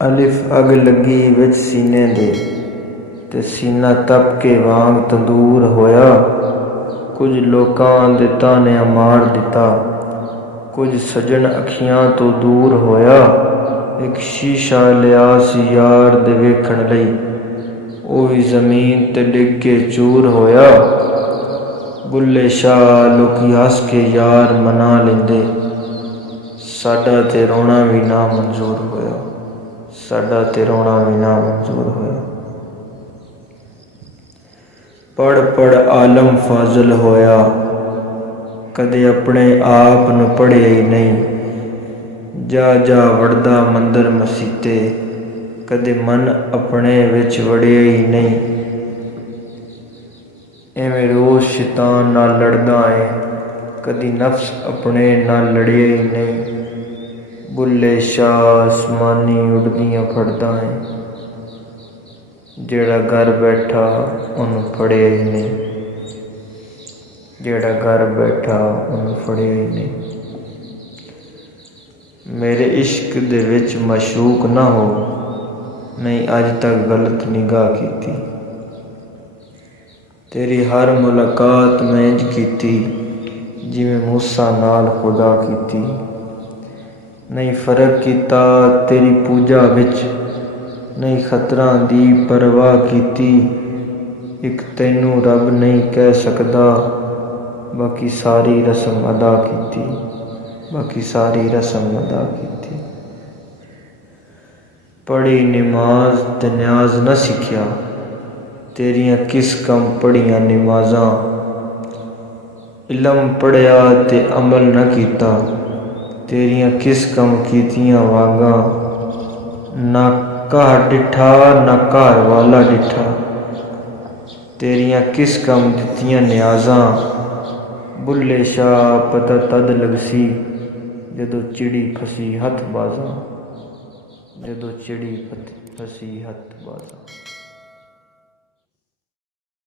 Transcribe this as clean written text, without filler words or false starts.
अलिफ अग लगी विच सीने दे ते सीना तप के वांग तंदूर होया। कुछ लोकां दे ताने मार दिता, कुछ सजन अखियां तो दूर होया। एक शीशा लिया सी यार दे वेखण लई, ओ भी जमीन ते डिग के चूर होया। बुल्ले शाह लोकी हस के यार मना लेंदे, साडा ते रोना भी ना मंजूर होया, साडा ते रोना भी ना मंजूर होया। पढ़ पढ़ आलम फाजल होया, कदे अपने आप नूं पढ़िया ही नहीं। जा जा वड़दा मंदिर मसीते, कदे मन अपने विच वड़िया ही नहीं। एवें रोज़ शैतान नाल लड़दा है, कदी नफ्स अपने नाल लड़िया ही नहीं। बुल्ले शाह आसमानी उड़दियां फड़दा है, जेड़ा घर बैठा उन्हों फड़िया ही नहीं, जेड़ा घर बैठा उन्हों फड़िया ही नहीं। मेरे इश्क दे विच मशूक ना हो, नहीं अज तक गलत निगाह कीती। तेरी हर मुलाकात मैं इंज कीती, जिवें मूसा नाल खुदा कीती। नहीं फर्क कीता तेरी पूजा विच, नहीं खतरां दी परवाह कीती। एक तैनूं रब नहीं कह सकदा, बाकी सारी रस्म अदा कीती, बाकी सारी रस्म अदा कीती। पढ़ी नमाज ते न्याज न सिखिया, तेरियां किस कम पढ़ियां नमाज़ां। इलम पढ़िया ते अमल न कीता, तेरियां किस कम कीतियां वागां। ना घर डिठा ना घर वाला डिठा, तेरियां किस कम दित्तियां न्याज़ां। बुल्ले शाह पता तद लगसी, जदों चिड़ी फसी हथ बाज़ां, जदों चिड़ी फसी हथ बाज़ां।